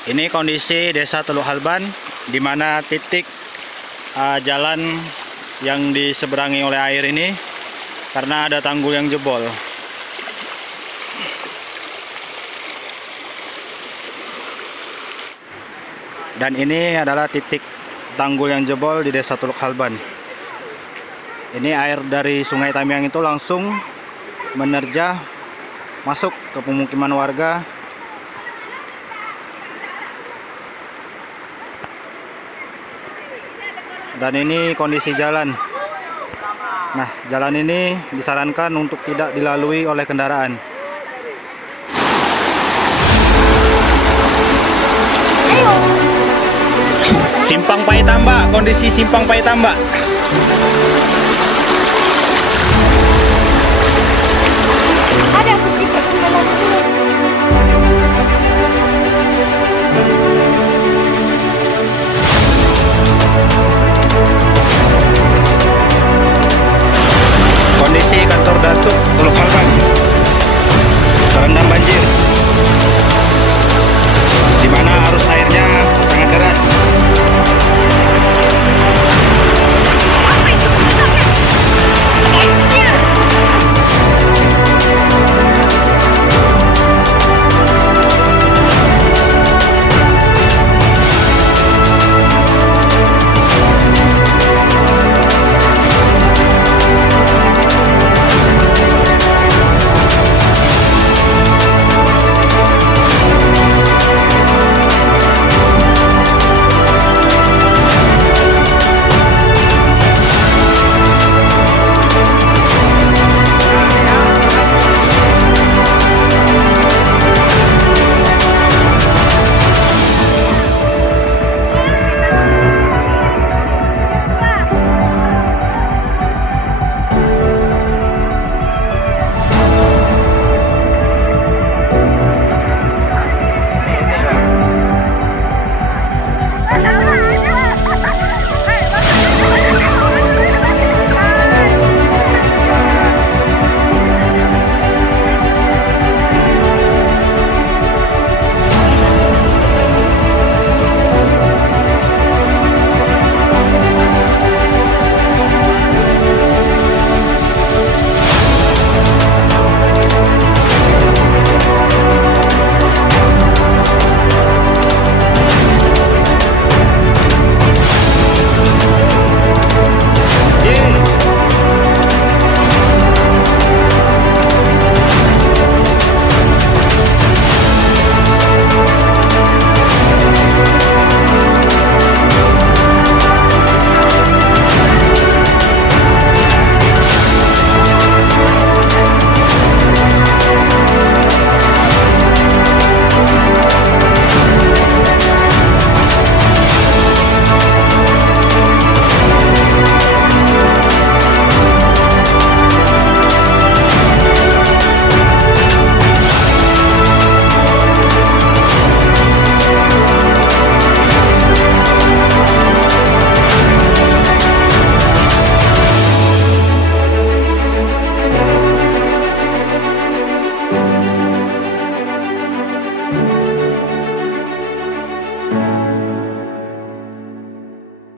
Ini kondisi Desa Teluk Halban, di mana titik jalan yang diseberangi oleh air ini karena ada tanggul yang jebol. Dan ini adalah titik tanggul yang jebol di Desa Teluk Halban. Ini air dari Sungai Tamiang itu langsung menerjah masuk ke pemukiman warga. Dan ini kondisi jalan. Nah, jalan ini disarankan untuk tidak dilalui oleh kendaraan. Simpang Paitamba, kondisi Simpang Paitamba.